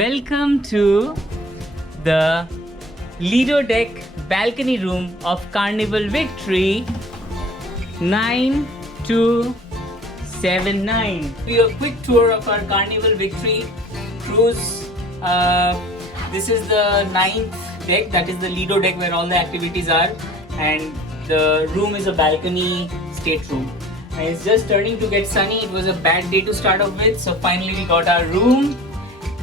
Welcome to the Lido Deck balcony room of Carnival Victory 9279. Do a quick tour of our Carnival Victory cruise. This is the 9th deck, that is the Lido Deck where all the activities are, and the room is a balcony stateroom. And it's just turning to get sunny. It was a bad day to start off with, so finally we got our room.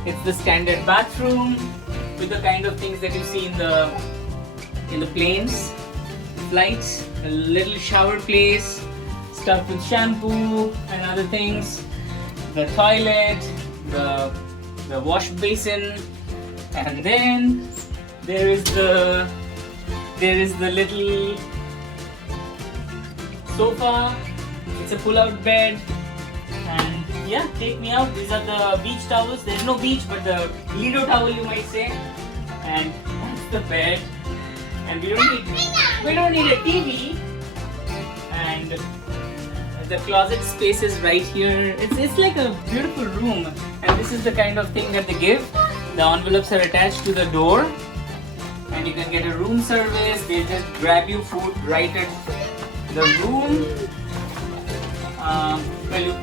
It's the standard bathroom with the kind of things that you see in the planes, flights. A little shower place, stuffed with shampoo and other things. The toilet, the wash basin, and then there is the little sofa. It's a pull-out bed. And yeah, take me out. These are the beach towels. There's no beach, but the Lido towel, you might say. And that's the bed. And we don't need a TV. And the closet space is right here. It's like a beautiful room. And this is the kind of thing that they give. The envelopes are attached to the door, and you can get a room service. They just grab you food right at the room. Well, you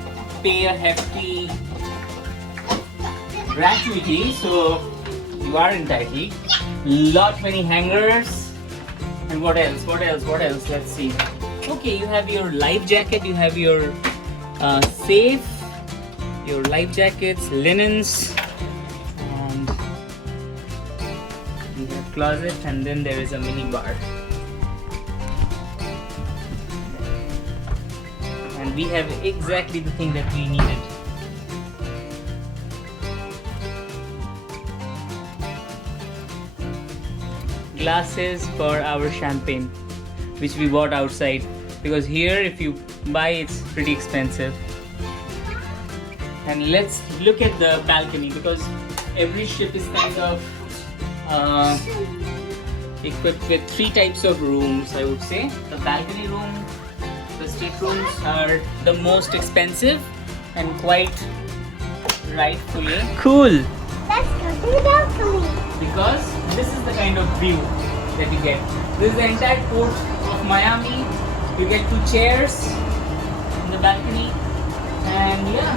pay a hefty gratuity, so you are entitled. Many hangers. And what else? Let's see. Okay, you have your life jacket, you have your safe, your life jackets, linens, and you have closet, and then there is a mini bar. And we have exactly the thing that we needed. Glasses for our champagne, which we bought outside, because here if you buy it's pretty expensive. And let's look at the balcony, because every ship is kind of equipped with 3 types of rooms, I would say. The balcony room, the staterooms are the most expensive and quite rightfully cool. Let's go to the balcony. Because this is the kind of view that you get. This is the entire port of Miami. You get 2 chairs in the balcony, and yeah,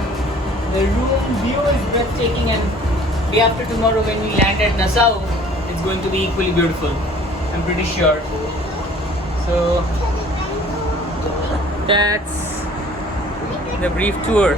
the room view is breathtaking. And day after tomorrow, when we land at Nassau, it's going to be equally beautiful, I'm pretty sure. So that's the brief tour.